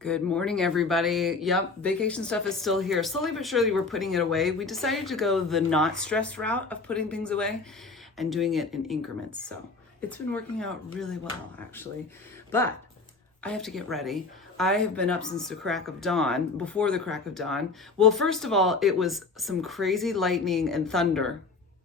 Good morning, everybody. Yep, vacation stuff is still here. Slowly but surely, we're putting it away. We decided to go the not stressed route of putting things away and doing it in increments. So it's been working out really well, actually. But I have to get ready. I have been up since the crack of dawn, before the crack of dawn. Well, first of all, it was some crazy lightning and thunder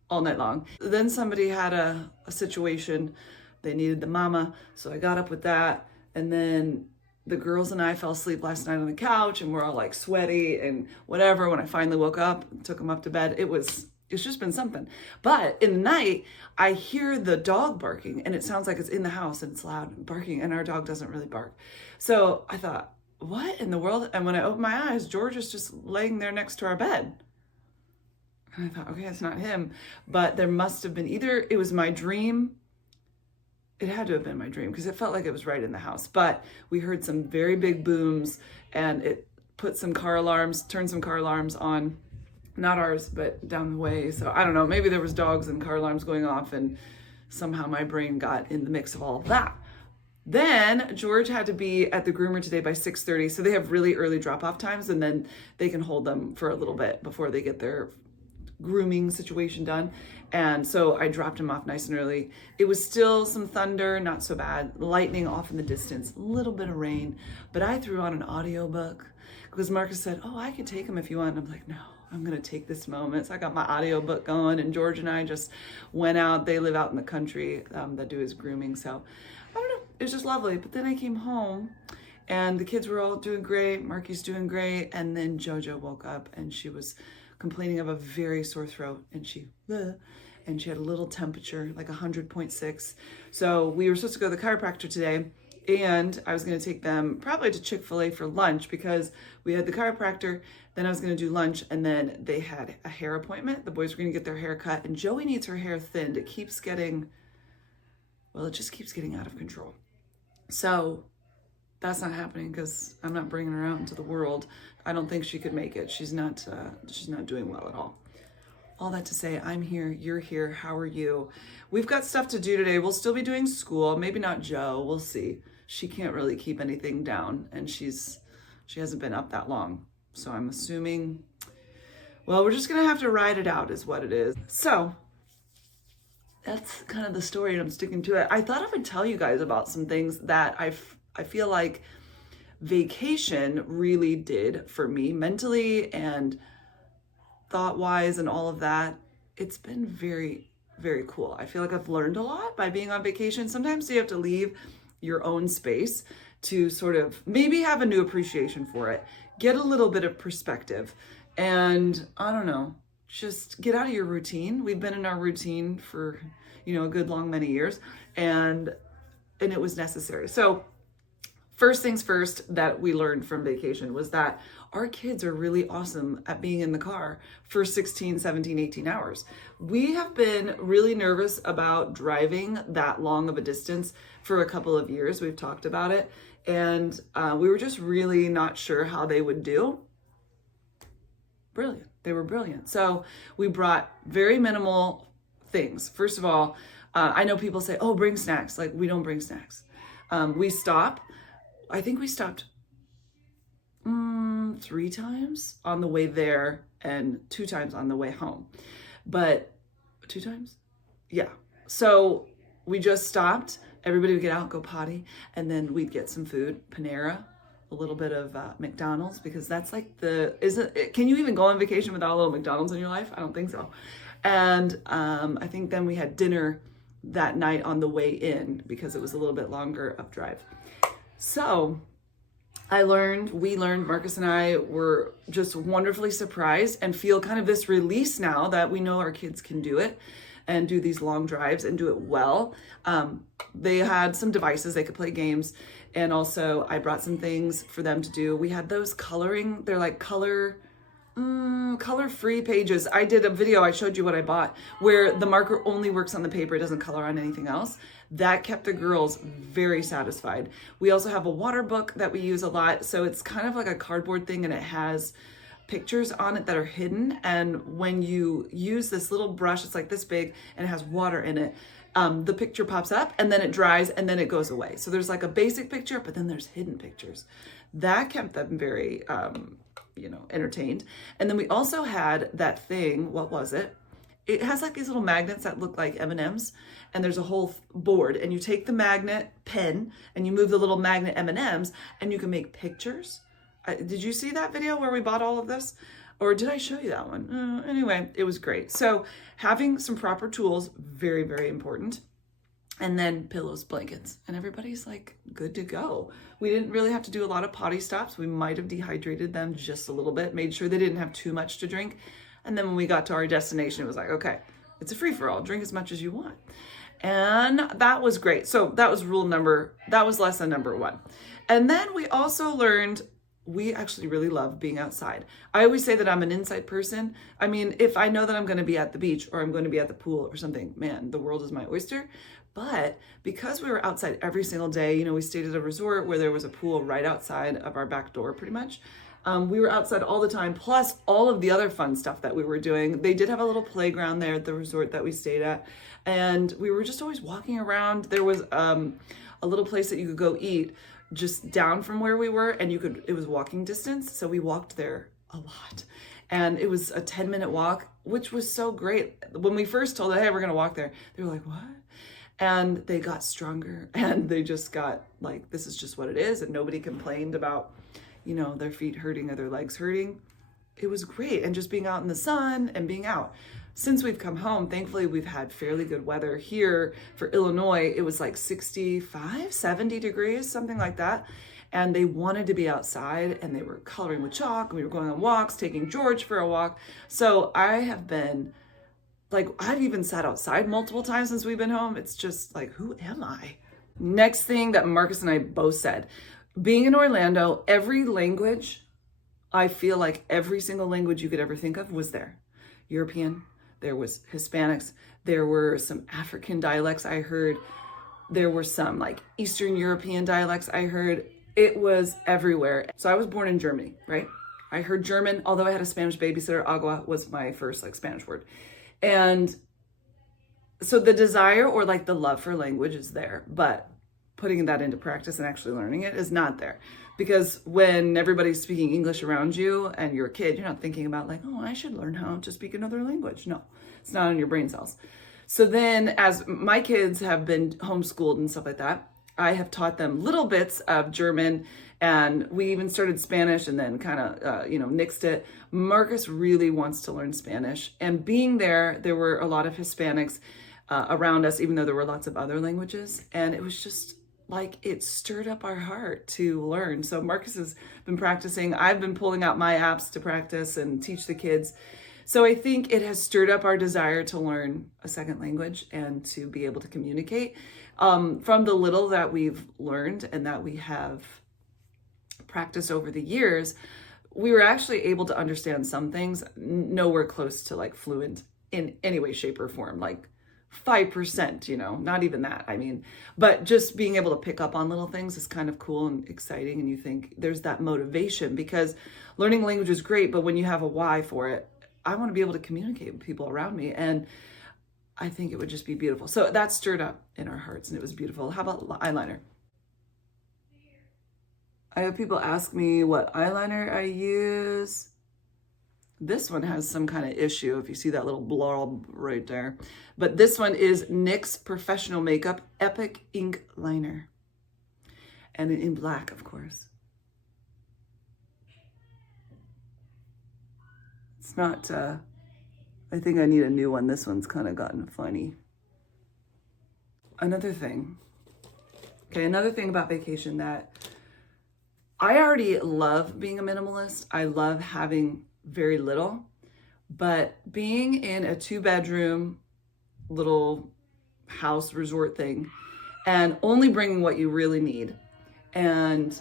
all night long. Then somebody had a situation. They needed the mama. So I got up with that. And then the girls and I fell asleep last night on the couch and we're all like sweaty and whatever. When I finally woke up, took them up to bed, it's just been something. But in the night, I hear the dog barking and it sounds like it's in the house and it's loud barking, and our dog doesn't really bark. So I thought, what in the world? And when I opened my eyes, George is just laying there next to our bed. And I thought, okay, it's not him, but there must have been either it was my dream. It had to have been my dream because it felt like it was right in the house. But we heard some very big booms and it put some car alarms, turned some car alarms on, not ours, but down the way. So I don't know, maybe there was dogs and car alarms going off and somehow my brain got in the mix of all of that. Then George had to be at the groomer today by 6:30. So they have really early drop-off times and then they can hold them for a little bit before they get their grooming situation done. And so I dropped him off nice and early. It was still some thunder, not so bad, lightning off in the distance, a little bit of rain, but I threw on an audiobook because Marcus said, oh, I could take him if you want. And I'm like, no, I'm going to take this moment. So I got my audiobook going and George and I just went out. They live out in the country that do his grooming. So I don't know, it was just lovely. But then I came home and the kids were all doing great. Marky's doing great. And then JoJo woke up and she was complaining of a very sore throat and she had a little temperature, like 100.6. So we were supposed to go to the chiropractor today and I was going to take them probably to Chick-fil-A for lunch because we had the chiropractor, then I was going to do lunch, and then they had a hair appointment. The boys were going to get their hair cut and Joey needs her hair thinned. It just keeps getting out of control. So that's not happening because I'm not bringing her out into the world. I don't think she could make it. She's not doing well at all. All that to say, I'm here, you're here, how are you? We've got stuff to do today. We'll still be doing school. Maybe not Joe, we'll see. She can't really keep anything down and she hasn't been up that long. So I'm assuming, well, we're just gonna have to ride it out is what it is. So that's kind of the story and I'm sticking to it. I thought I would tell you guys about some things that I feel like vacation really did for me mentally and thought-wise and all of that. It's been very, very cool. I feel like I've learned a lot by being on vacation. Sometimes you have to leave your own space to sort of maybe have a new appreciation for it, get a little bit of perspective, and I don't know, just get out of your routine. We've been in our routine for, a good long many years, and it was necessary. So first things first that we learned from vacation was that our kids are really awesome at being in the car for 16, 17, 18 hours. We have been really nervous about driving that long of a distance for a couple of years. We've talked about it. And we were just really not sure how they would do. Brilliant. They were brilliant. So we brought very minimal things. First of all, I know people say, oh, bring snacks. Like, we don't bring snacks. I think we stopped 3 times on the way there and 2 times on the way home. But 2 times? Yeah. So we just stopped. Everybody would get out, go potty, and then we'd get some food, Panera, a little bit of McDonald's, because that's like can you even go on vacation without a little McDonald's in your life? I don't think so. And I think then we had dinner that night on the way in because it was a little bit longer of drive. So we learned, Marcus and I were just wonderfully surprised and feel kind of this release now that we know our kids can do it and do these long drives and do it well. They had some devices, they could play games. And also I brought some things for them to do. We had those coloring, they're like color-free pages. I did a video, I showed you what I bought, where the marker only works on the paper, it doesn't color on anything else. That kept the girls very satisfied. We also have a water book that we use a lot. So it's kind of like a cardboard thing and it has pictures on it that are hidden. And when you use this little brush, it's like this big and it has water in it. The picture pops up and then it dries and then it goes away. So there's like a basic picture, but then there's hidden pictures. That kept them very, entertained. And then we also had that thing, what was it? It has like these little magnets that look like M&Ms, and there's a whole board, and you take the magnet pen and you move the little magnet M&Ms, and you can make pictures. Did you see that video where we bought all of this? Or did I show you that one? Anyway, it was great. So having some proper tools, very, very important. And then pillows, blankets, and everybody's like good to go. We didn't really have to do a lot of potty stops. We might have dehydrated them just a little bit, made sure they didn't have too much to drink. And then when we got to our destination, it was like, okay, it's a free-for-all. Drink as much as you want. And that was great. So that was lesson number 1. And then we also learned we actually really love being outside. I always say that I'm an inside person. I mean, if I know that I'm going to be at the beach or I'm going to be at the pool or something, man, the world is my oyster. But because we were outside every single day, we stayed at a resort where there was a pool right outside of our back door pretty much. We were outside all the time, plus all of the other fun stuff that we were doing. They did have a little playground there at the resort that we stayed at. And we were just always walking around. There was a little place that you could go eat just down from where we were, and it was walking distance. So we walked there a lot. And it was a 10-minute walk, which was so great. When we first told them, hey, we're going to walk there, they were like, what? And they got stronger, and they just got like, this is just what it is. And nobody complained about, their feet hurting or their legs hurting. It was great. And just being out in the sun and being out. Since we've come home, thankfully, we've had fairly good weather here for Illinois. It was like 65, 70 degrees, something like that. And they wanted to be outside, and they were coloring with chalk, and we were going on walks, taking George for a walk. So I have been I've even sat outside multiple times since we've been home. It's just like, who am I? Next thing that Marcus and I both said, being in Orlando, every language, I feel like every single language you could ever think of was there. European, there was Hispanics, there were some African dialects I heard, there were some like Eastern European dialects I heard. It was everywhere. So I was born in Germany, right? I heard German, although I had a Spanish babysitter. Agua was my first Spanish word. And so the desire or the love for language is there, but putting that into practice and actually learning it is not there. Because when everybody's speaking English around you and you're a kid, you're not thinking about oh, I should learn how to speak another language. No, it's not on your brain cells. So then as my kids have been homeschooled and stuff like that, I have taught them little bits of German, and we even started Spanish and then kind of, nixed it. Marcus really wants to learn Spanish, and being there were a lot of Hispanics around us, even though there were lots of other languages. And it was just it stirred up our heart to learn. So Marcus has been practicing. I've been pulling out my apps to practice and teach the kids. So I think it has stirred up our desire to learn a second language and to be able to communicate. From the little that we've learned and that we have practiced over the years, we were actually able to understand some things, nowhere close to fluent in any way, shape, or form, 5%, not even that. I mean, but just being able to pick up on little things is kind of cool and exciting. And you think there's that motivation, because learning language is great, but when you have a why for it, I want to be able to communicate with people around me. And I think it would just be beautiful. So that stirred up in our hearts, and it was beautiful. How about eyeliner? I have people ask me what eyeliner I use. This one has some kind of issue, if you see that little blob right there. But this one is NYX Professional Makeup Epic Ink Liner. And in black, of course. It's not, I think I need a new one. This one's kind of gotten funny. Another thing about vacation that I already love being a minimalist. I love having very little, but being in a 2-bedroom little house resort thing and only bringing what you really need, and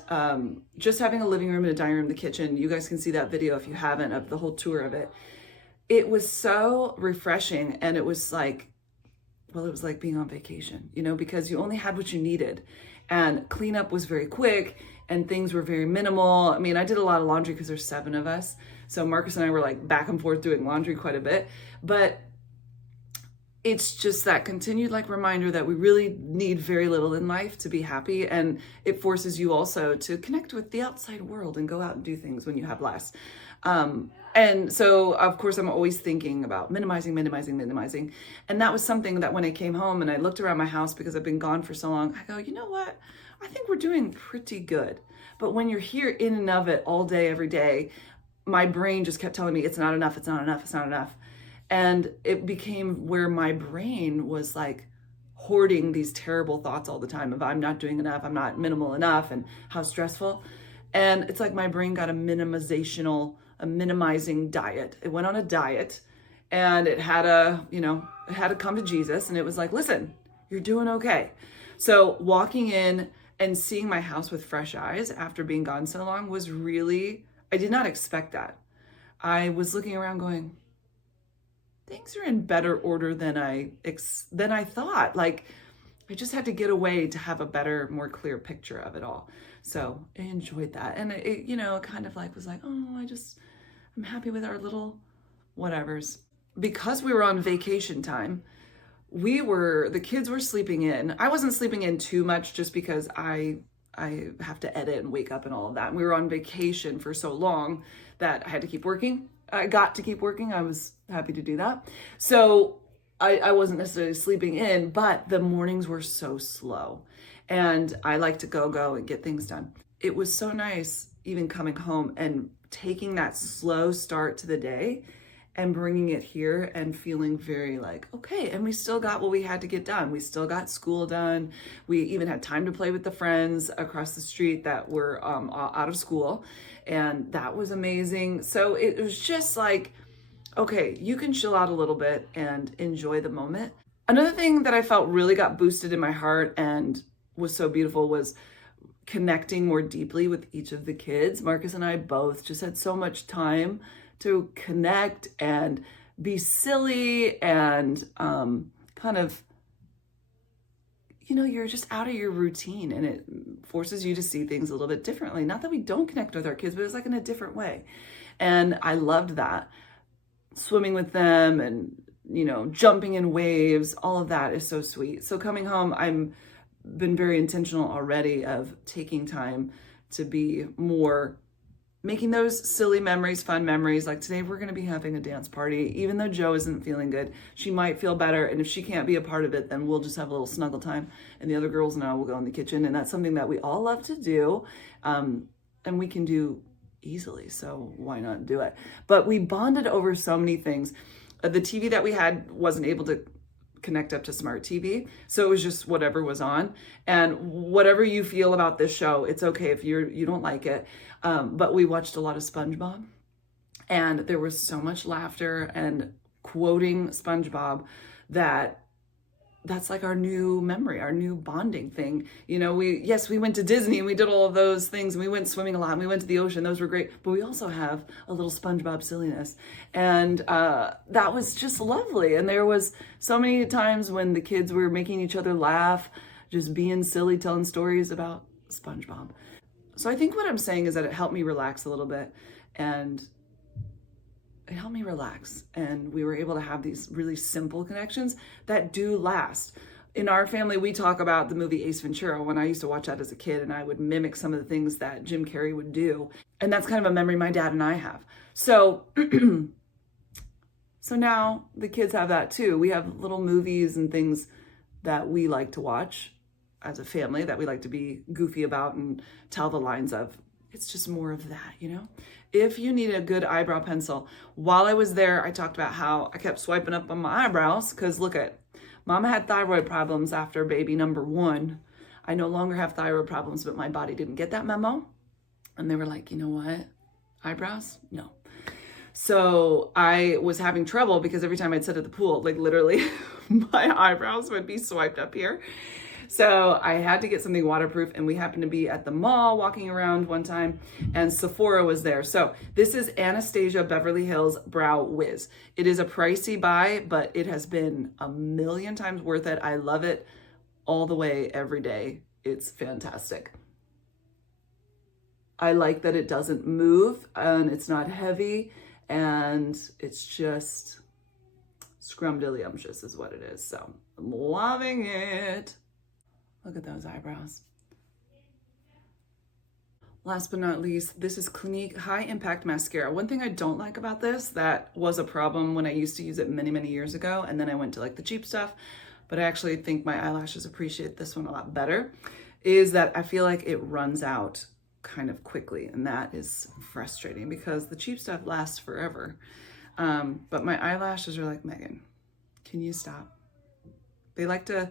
just having a living room and a dining room, the kitchen. You guys can see that video if you haven't, of the whole tour of it. It was so refreshing, and it was like being on vacation, because you only had what you needed, and cleanup was very quick and things were very minimal. I mean, I did a lot of laundry because there's 7 of us. So Marcus and I were back and forth doing laundry quite a bit, but it's just that continued like reminder that we really need very little in life to be happy. And it forces you also to connect with the outside world and go out and do things when you have less. And so of course I'm always thinking about minimizing. And that was something that when I came home and I looked around my house, because I've been gone for so long, I go, you know what? I think we're doing pretty good. But when you're here in and of it all day, every day, my brain just kept telling me it's not enough. And it became where my brain was like hoarding these terrible thoughts all the time of I'm not doing enough, I'm not minimal enough, and how stressful. And it's like my brain got a minimizing diet. It went on a diet, and it had to come to Jesus, and it was like, listen, you're doing okay. So walking in and seeing my house with fresh eyes after being gone so long was really, I did not expect that. I was looking around going, things are in better order than I thought. Like, I just had to get away to have a better, more clear picture of it all. So I enjoyed that. And it kind of like was like, oh, I'm happy with our little whatevers. Because we were on vacation time, the kids were sleeping in. I wasn't sleeping in too much just because I have to edit and wake up and all of that. And we were on vacation for so long that I had to keep working. I got to keep working. I was happy to do that. So I wasn't necessarily sleeping in, but the mornings were so slow. And I like to go and get things done. It was so nice even coming home and taking that slow start to the day and bringing it here and feeling very like, okay, and we still got what we had to get done. We still got school done. We even had time to play with the friends across the street that were out of school. And that was amazing. So it was just like, okay, you can chill out a little bit and enjoy the moment. Another thing that I felt really got boosted in my heart and was so beautiful was connecting more deeply with each of the kids. Marcus and I both just had so much time to connect and be silly and kind of, you're just out of your routine, and it forces you to see things a little bit differently. Not that we don't connect with our kids, but it's like in a different way. And I loved that. Swimming with them and, jumping in waves, all of that is so sweet. So coming home, I'm been very intentional already of taking time to be more making those silly memories, fun memories. Like today, we're going to be having a dance party. Even though Joe isn't feeling good, she might feel better. And if she can't be a part of it, then we'll just have a little snuggle time. And the other girls and I will go in the kitchen. And that's something that we all love to do. And we can do easily. So why not do it? But we bonded over so many things. The TV that we had wasn't able to connect up to smart TV. So it was just whatever was on. And whatever you feel about this show, it's okay if you don't like it. But we watched a lot of SpongeBob, and there was so much laughter and quoting SpongeBob that's like our new memory, our new bonding thing. We went to Disney and we did all of those things, and we went swimming a lot and we went to the ocean. Those were great, but we also have a little SpongeBob silliness. And that was just lovely. And there was so many times when the kids were making each other laugh, just being silly, telling stories about SpongeBob. So I think what I'm saying is that it helped me relax a little bit, and it helped me relax. And we were able to have these really simple connections that do last. In our family, we talk about the movie Ace Ventura when I used to watch that as a kid, and I would mimic some of the things that Jim Carrey would do. And that's kind of a memory my dad and I have. So, so now the kids have that too. We have little movies and things that we like to watch as a family, that we like to be goofy about and tell the lines of. It's just more of that, If you need a good eyebrow pencil, while I was there, I talked about how I kept swiping up on my eyebrows because look at, Mama had thyroid problems after baby number 1. I no longer have thyroid problems, but my body didn't get that memo. And they were like, you know what? Eyebrows? No. So I was having trouble because every time I'd sit at the pool, like literally my eyebrows would be swiped up here. So I had to get something waterproof, and we happened to be at the mall walking around one time, and Sephora was there. So this is Anastasia Beverly Hills Brow Wiz. It is a pricey buy, but it has been a million times worth it. I love it all the way, every day. It's fantastic. I like that it doesn't move and it's not heavy, and it's just Scrumdiddlyumptious is what it is. So I'm loving it. Look at those eyebrows. Last but not least, this is Clinique High Impact Mascara. One thing I don't like about this, that was a problem when I used to use it many, many years ago, and then I went to like the cheap stuff, but I actually think my eyelashes appreciate this one a lot better, is that I feel like it runs out kind of quickly, and that is frustrating because the cheap stuff lasts forever. But my eyelashes are like, Megan, can you stop? They like to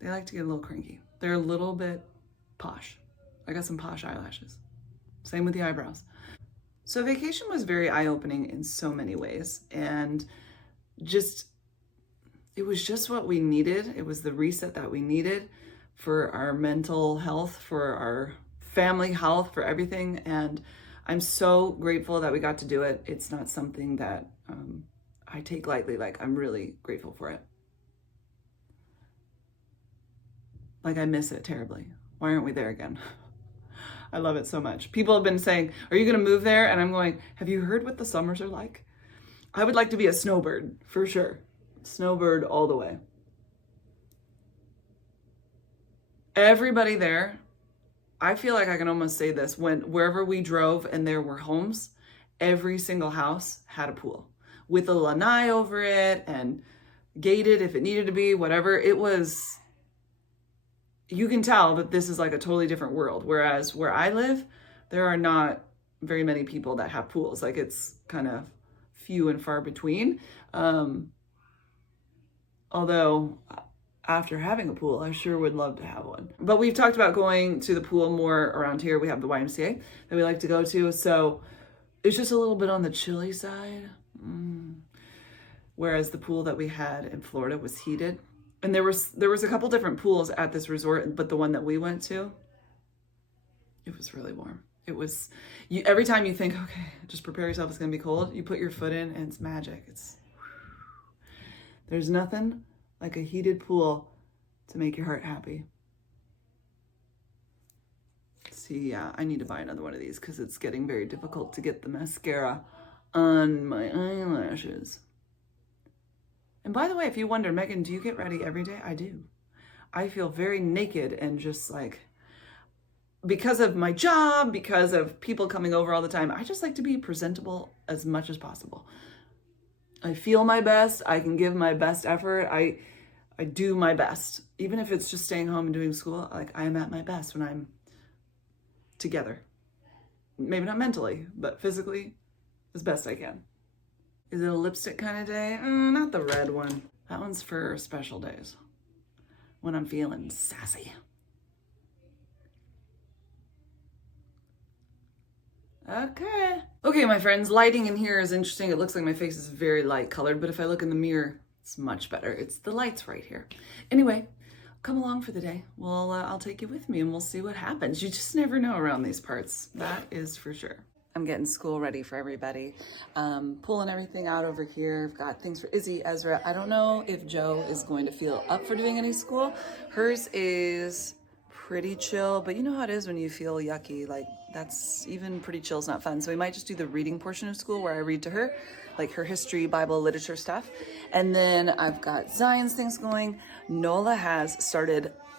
get a little cranky. They're a little bit posh. I got some posh eyelashes. Same with the eyebrows. So vacation was very eye-opening in so many ways, and it was just what we needed. It was the reset that we needed for our mental health, for our family health, for everything. And I'm so grateful that we got to do it. It's not something that I take lightly. Like, I'm really grateful for it. Like, I miss it terribly. Why aren't we there again? I love it so much. People have been saying, are you gonna move there? And I'm going, have you heard what the summers are like? I would like to be a snowbird, for sure. Snowbird all the way. Everybody there, I feel like I can almost say this, wherever we drove and there were homes, every single house had a pool with a lanai over it and gated if it needed to be, whatever. It was, you can tell that this is like a totally different world. Whereas where I live, there are not very many people that have pools. Like, it's kind of few and far between. Although after having a pool, I sure would love to have one. But we've talked about going to the pool more around here. We have the YMCA that we like to go to. So it's just a little bit on the chilly side. Whereas the pool that we had in Florida was heated. And there was a couple different pools at this resort, but the one that we went to, it was really warm. It was, every time you think, okay, just prepare yourself, it's gonna be cold, you put your foot in and it's magic. There's nothing like a heated pool to make your heart happy. See, yeah, I need to buy another one of these because it's getting very difficult to get the mascara on my eyelashes. And by the way, if you wonder, Megan, do you get ready every day? I do. I feel very naked and just like, because of my job, because of people coming over all the time, I just like to be presentable as much as possible. I feel my best. I can give my best effort. I do my best. Even if it's just staying home and doing school, like, I am at my best when I'm together. Maybe not mentally, but physically as best I can. Is it a lipstick kind of day? Not the red one. That one's for special days when I'm feeling sassy. Okay, my friends, lighting in here is interesting. It looks like my face is very light colored, but if I look in the mirror, it's much better. It's the lights right here. Anyway, come along for the day. Well, I'll take you with me and we'll see what happens. You just never know around these parts. That is for sure. I'm getting school ready for everybody. Pulling everything out over here. I've got things for Izzy, Ezra. I don't know if Joe is going to feel up for doing any school. Hers is pretty chill, but you know how it is when you feel yucky. Like, that's even pretty chill is not fun. So we might just do the reading portion of school where I read to her, like her history, Bible, literature stuff. And then I've got Zion's things going. Nola has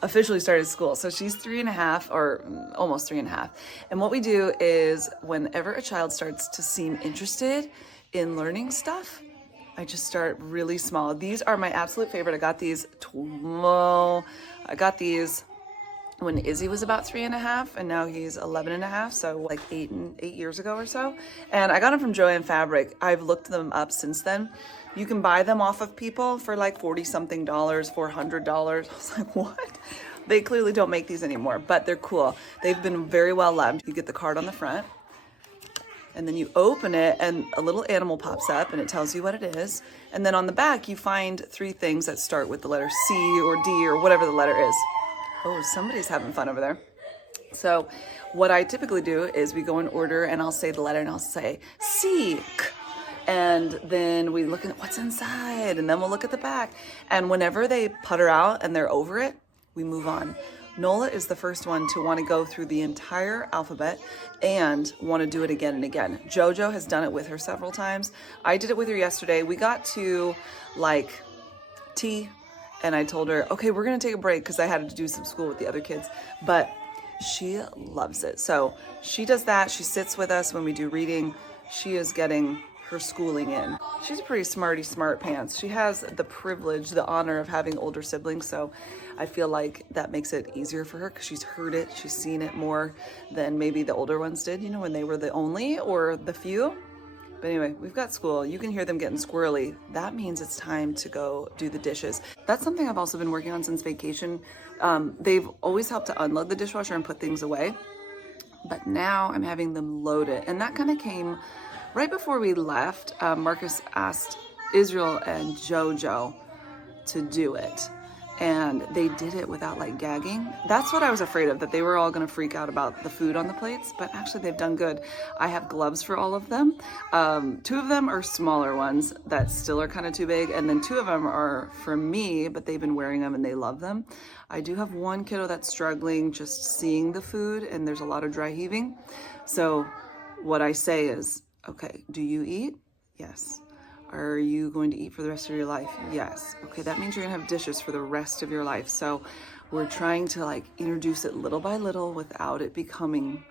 officially started school. So she's 3.5 or almost 3.5. And what we do is whenever a child starts to seem interested in learning stuff, I just start really small. These are my absolute favorite. I got these when Izzy was about 3.5 and now he's 11.5. So like 8 years ago or so. And I got them from Joann Fabric. I've looked them up since then. You can buy them off of people for like $40-something, $400. I was like, what? They clearly don't make these anymore, but they're cool. They've been very well loved. You get the card on the front and then you open it and a little animal pops up and it tells you what it is. And then on the back, you find 3 things that start with the letter C or D or whatever the letter is. Oh, somebody's having fun over there. So what I typically do is we go in order and I'll say the letter and I'll say C. And then we look at what's inside and then we'll look at the back. And whenever they putter out and they're over it, we move on. Nola is the first one to want to go through the entire alphabet and want to do it again and again. Jojo has done it with her several times. I did it with her yesterday. We got to like T, and I told her, okay, we're going to take a break because I had to do some school with the other kids, but she loves it. So she does that. She sits with us when we do reading. She is getting her schooling in. She's a pretty smart pants. She has the privilege, the honor of having older siblings, so I feel like that makes it easier for her because she's heard it, she's seen it more than maybe the older ones did, you know, when they were the only or the few. But anyway, we've got school. You can hear them getting squirrely. That means it's time to go do the dishes. That's something I've also been working on since vacation. They've always helped to unload the dishwasher and put things away, but now I'm having them load it, and that kind of came right before we left. Marcus asked Israel and Jojo to do it, and they did it without like gagging. That's what I was afraid of, that they were all gonna freak out about the food on the plates, but actually they've done good. I have gloves for all of them. 2 of them are smaller ones that still are kind of too big, and then 2 of them are for me, but they've been wearing them and they love them. I do have one kiddo that's struggling just seeing the food, and there's a lot of dry heaving. So what I say is, okay, do you eat? Yes. Are you going to eat for the rest of your life? Yes. Okay, that means you're gonna have dishes for the rest of your life. So we're trying to like introduce it little by little without it becoming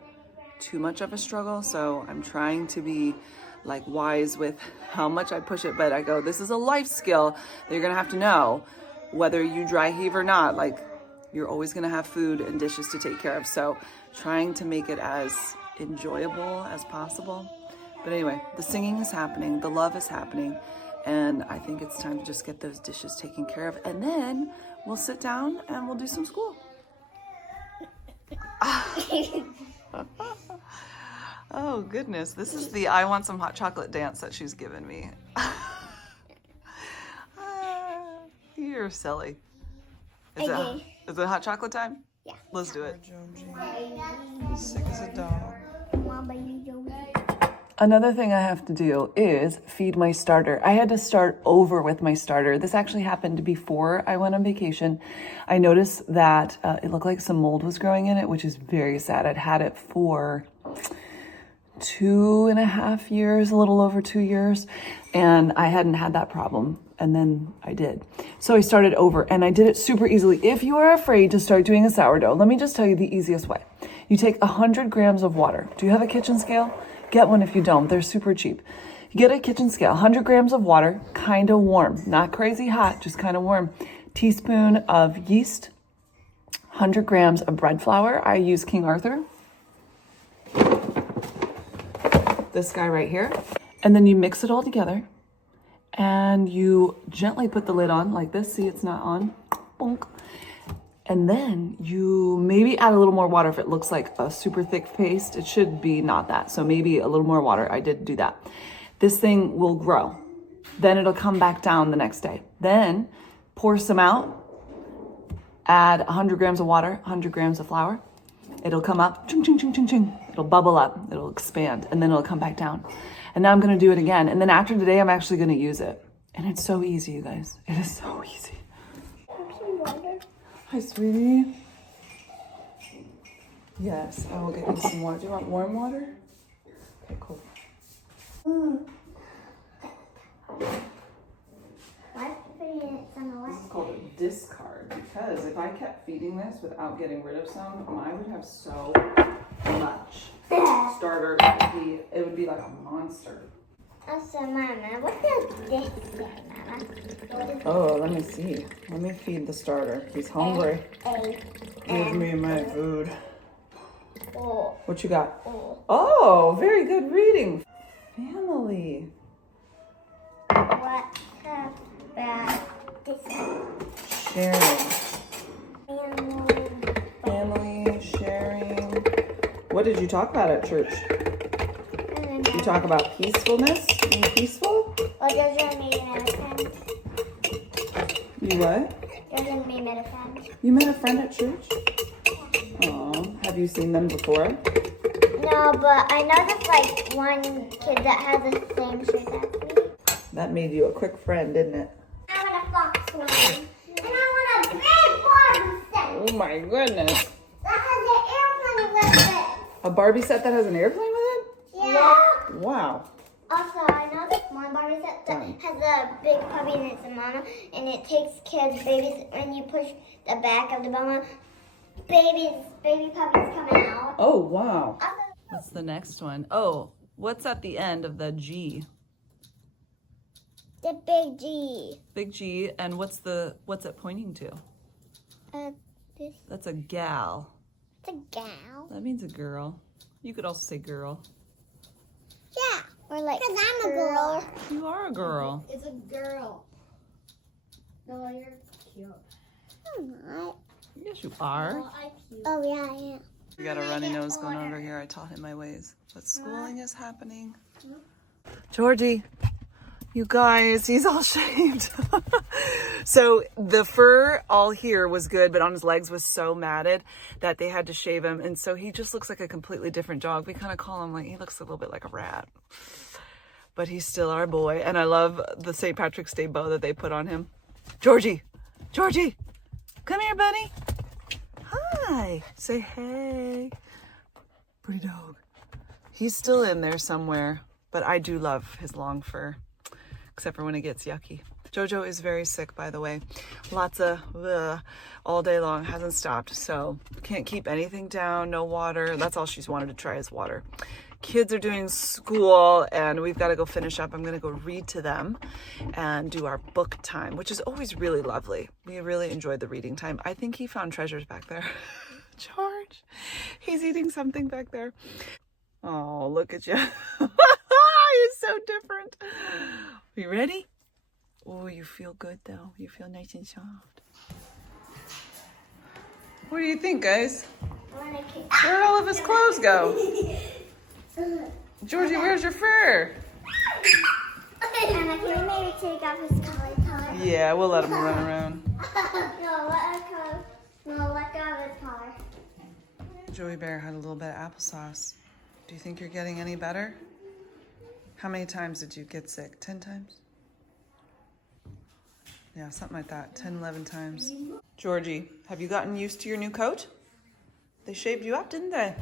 too much of a struggle. So I'm trying to be like wise with how much I push it, but I go, this is a life skill that you're gonna have to know, whether you dry heave or not. Like, you're always gonna have food and dishes to take care of. So trying to make it as enjoyable as possible. But anyway, the singing is happening, the love is happening, and I think it's time to just get those dishes taken care of, and then we'll sit down and we'll do some school. Oh goodness, this is the I want some hot chocolate dance that she's given me. You're silly. Is it hot chocolate time? Yeah. Let's do it. Sick as a dog. Another thing I have to do is feed my starter. I had to start over with my starter. This actually happened before I went on vacation. I noticed that it looked like some mold was growing in it, which is very sad. I'd had it for 2.5 years, a little over 2 years, and I hadn't had that problem. And then I did. So I started over, and I did it super easily. If you are afraid to start doing a sourdough, let me just tell you the easiest way. You take 100 grams of water. Do you have a kitchen scale? Get one if you don't. They're super cheap. You get a kitchen scale, 100 grams of water, kind of warm, not crazy hot, just kind of warm. Teaspoon of yeast, 100 grams of bread flour. I use King Arthur. This guy right here. And then you mix it all together and you gently put the lid on like this. See, it's not on. Bonk. And then you maybe add a little more water if it looks like a super thick paste. It should be not that. So maybe a little more water. I did do that. This thing will grow. Then it'll come back down the next day. Then pour some out. Add 100 grams of water, 100 grams of flour. It'll come up, ching, ching, ching, ching, ching. It'll bubble up, it'll expand, and then it'll come back down. And now I'm gonna do it again. And then after today, I'm actually gonna use it. And it's so easy, you guys. It is so easy. Hi, sweetie. Yes, I will get you some water. Do you want warm water? Okay, cool. This is called a discard, because if I kept feeding this without getting rid of some, I would have so much starter. It would be like a monster. So, Mama, what does this say, Mama? Oh, let me see. Let me feed the starter. He's hungry. Give me my food. What you got? Oh, very good reading. Family. What about this one? Sharing. Family, sharing. What did you talk about at church? You talk about peacefulness? Being peaceful? Or doesn't mean met a friend? You what? Doesn't mean met a friend. You met a friend at church? Oh, have you seen them before? No, but I know there's like one kid that has the same shirt as me. That made you a quick friend, didn't it? I want a fox one. And I want a big one. Oh my goodness. That has an airplane with it. A Barbie set that has an airplane with it? Yeah. Wow. Also, I know this one Barbie set that has a big puppy and it's a mama, and it takes kids, babies, and you push the back of the mama, baby puppies coming out. Oh, wow. Also, What's the next one? Oh, what's at the end of the G? the big G. Big G, and what's it pointing to? This. That's a gal. It's a gal. That means a girl. You could also say girl. Yeah. Or like, because I'm a girl. You are a girl. It's a girl. No, you're cute. I'm not. Yes, you are. Oh, I'm cute. Oh, yeah, I am. We got a runny nose going over here. I taught him my ways. But schooling is happening. Georgie, you guys, he's all shaved. So the fur all here was good, but on his legs was so matted that they had to shave him. And so he just looks like a completely different dog. We kind of call him like, he looks a little bit like a rat. But he's still our boy. And I love the St. Patrick's Day bow that they put on him. Georgie, come here, buddy. Hi, say hey. Pretty dog. He's still in there somewhere, but I do love his long fur, except for when it gets yucky. Jojo is very sick, by the way. Lots of all day long, hasn't stopped. So can't keep anything down, no water. That's all she's wanted to try is water. Kids are doing school and we've got to go finish up. I'm going to go read to them and do our book time, which is always really lovely. We really enjoyed the reading time. I think he found treasures back there. George, he's eating something back there. Oh, look at you. He's so different. Are you ready? Oh, you feel good though. You feel nice and soft. What do you think, guys? Where'd all of his clothes go? Georgie, where's your fur? Anna, can we maybe take off his collar? Yeah, we'll let him run around. Let go of his collar. Joey Bear had a little bit of applesauce. Do you think you're getting any better? How many times did you get sick? 10 times? Yeah, something like that. 10, 11 times. Georgie, have you gotten used to your new coat? They shaved you up, didn't they?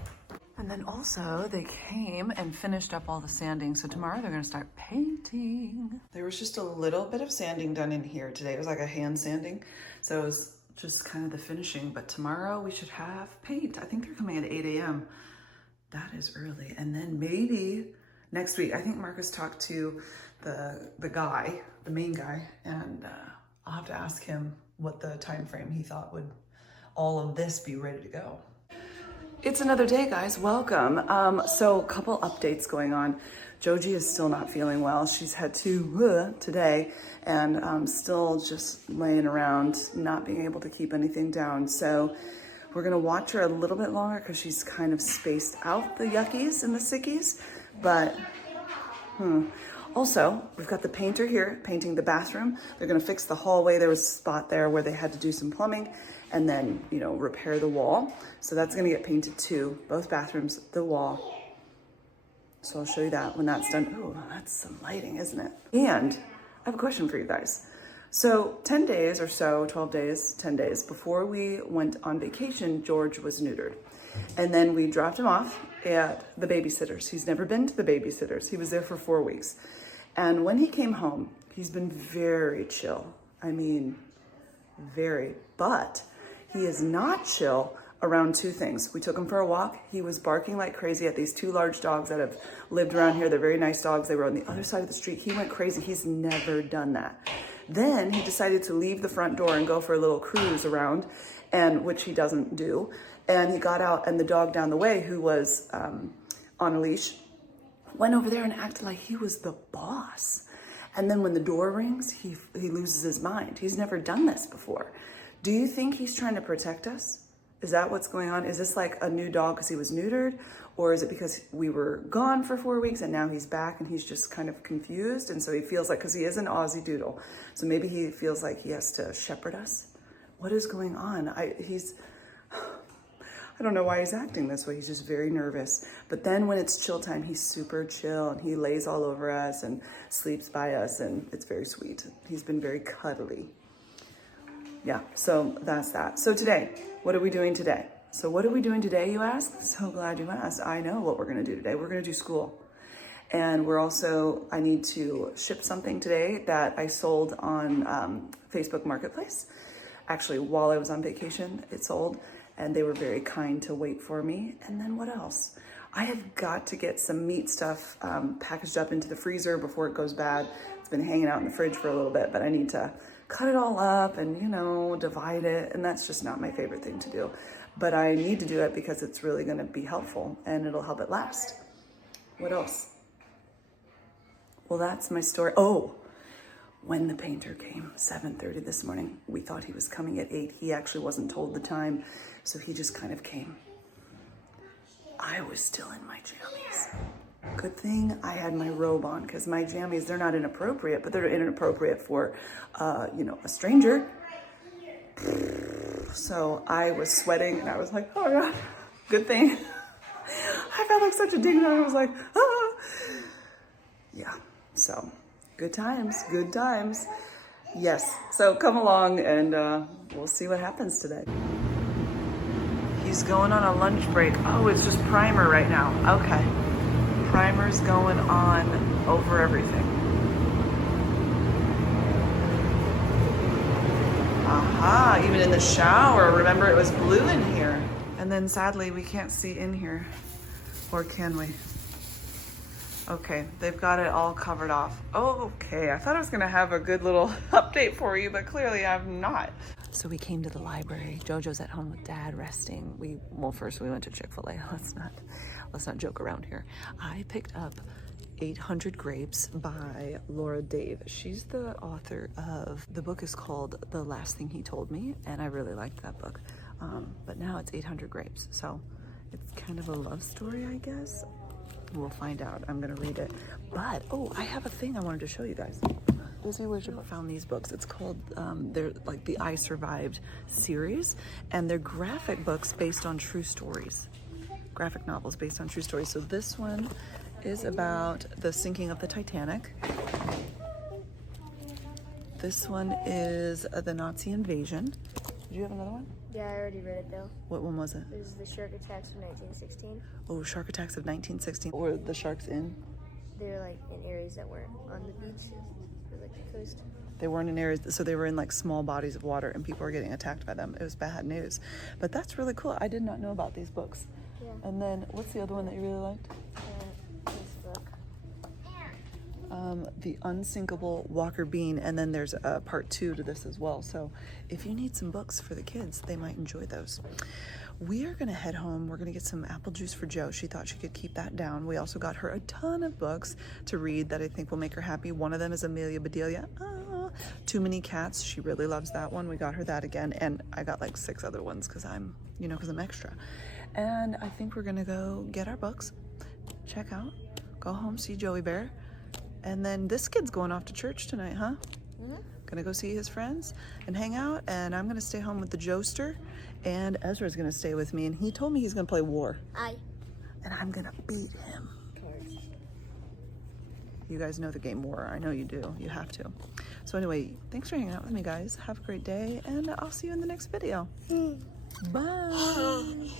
And then also they came and finished up all the sanding. So tomorrow they're gonna start painting. There was just a little bit of sanding done in here today. It was like a hand sanding. So it was just kind of the finishing, but tomorrow we should have paint. I think they're coming at 8 a.m. That is early. And then maybe next week, I think Marcus talked to the guy, the main guy, and I'll have to ask him what the time frame he thought would all of this be ready to go. It's another day, guys. Welcome. So a couple updates going on. Joji is still not feeling well. She's had to today and still just laying around, not being able to keep anything down. So we're gonna watch her a little bit longer because she's kind of spaced out the yuckies and the sickies. But also, we've got the painter here painting the bathroom. They're gonna fix the hallway. There was a spot there where they had to do some plumbing and then, you know, repair the wall. So that's gonna get painted too, both bathrooms, the wall. So I'll show you that when that's done. Oh, that's some lighting, isn't it? And I have a question for you guys. So 10 days or so, 12 days, 10 days before we went on vacation, George was neutered. And then we dropped him off at the babysitters. He's never been to the babysitters. He was there for 4 weeks. And when he came home, he's been very chill. I mean, very, but he is not chill around two things. We took him for a walk. He was barking like crazy at these two large dogs that have lived around here. They're very nice dogs. They were on the other side of the street. He went crazy. He's never done that. Then he decided to leave the front door and go for a little cruise around, and which he doesn't do. And he got out, and the dog down the way, who was on a leash, went over there and acted like he was the boss. And then when the door rings, he loses his mind. He's never done this before. Do you think he's trying to protect us? Is that what's going on? Is this like a new dog because he was neutered? Or is it because we were gone for 4 weeks and now he's back and he's just kind of confused? And so he feels like, because he is an Aussie Doodle, so maybe he feels like he has to shepherd us? What is going on? I don't know why he's acting this way. He's just very nervous. But then when it's chill time, he's super chill and he lays all over us and sleeps by us, and it's very sweet. He's been very cuddly. yeah, so that's that. So today, what are we doing today? So what are we doing today, you ask? So glad you asked. I know what we're gonna do today. We're gonna do school. And I need to ship something today that I sold on Facebook Marketplace. Actually, while I was on vacation, it sold, and they were very kind to wait for me. And then what else? I have got to get some meat stuff packaged up into the freezer before it goes bad. It's been hanging out in the fridge for a little bit, but I need to cut it all up and, you know, divide it. And that's just not my favorite thing to do. But I need to do it because it's really gonna be helpful and it'll help it last. What else? Well, that's my story. Oh, when the painter came, 7:30 this morning, we thought he was coming at 8. He actually wasn't told the time, so he just kind of came. I was still in my jammies. Good thing I had my robe on, because my jammies, they're not inappropriate, but they're inappropriate for, you know, a stranger. So I was sweating, and I was like, oh God, good thing. I felt like such a ding dong. I was like, ah. Yeah, so good times, good times. Yes, so come along and we'll see what happens today. He's going on a lunch break. Oh, it's just primer right now. Okay. Primer's going on over everything. Aha, even in the shower. Remember, it was blue in here. And then sadly, we can't see in here. Or can we? Okay, they've got it all covered off. Oh, okay, I thought I was gonna have a good little update for you, but clearly I'm not. So we came to the library. Jojo's at home with Dad resting. First we went to Chick-fil-A. Let's not joke around here. I picked up 800 Grapes by Laura Dave. She's the author of, the book is called The Last Thing He Told Me, and I really liked that book. But now it's 800 Grapes, so it's kind of a love story, I guess. We'll find out. I'm gonna read it. But, oh, I have a thing I wanted to show you guys. Disney Worship found these books. It's called, they're like the I Survived series, and they're graphic books based on true stories. Graphic novels based on true stories. So this one is about the sinking of the Titanic. This one is the Nazi invasion. Did you have another one? Yeah, I already read it though. What one was it? It was the shark attacks of 1916. Oh, Shark Attacks of 1916. Or the sharks in? They're like in areas that weren't on the beach or like the coast. They weren't in areas, so they were in like small bodies of water and people were getting attacked by them. It was bad news. But that's really cool. I did not know about these books. Yeah. And then, what's the other one that you really liked? This book. The Unsinkable Walker Bean, and then there's a part 2 to this as well. So if you need some books for the kids, they might enjoy those. We are gonna head home. We're gonna get some apple juice for Jo. She thought she could keep that down. We also got her a ton of books to read that I think will make her happy. One of them is Amelia Bedelia. Too Many Cats. She really loves that one. We got her that again, and I got like 6 other ones because I'm extra. And I think we're gonna go get our books, check out, go home, see Joey Bear. And then this kid's going off to church tonight, huh? Mm-hmm. Gonna go see his friends and hang out, and I'm gonna stay home with the Joester, and Ezra's gonna stay with me, and he told me he's gonna play War. Aye. And I'm gonna beat him. You guys know the game War. I know you do. You have to. So anyway, thanks for hanging out with me, guys. Have a great day, and I'll see you in the next video. Bye.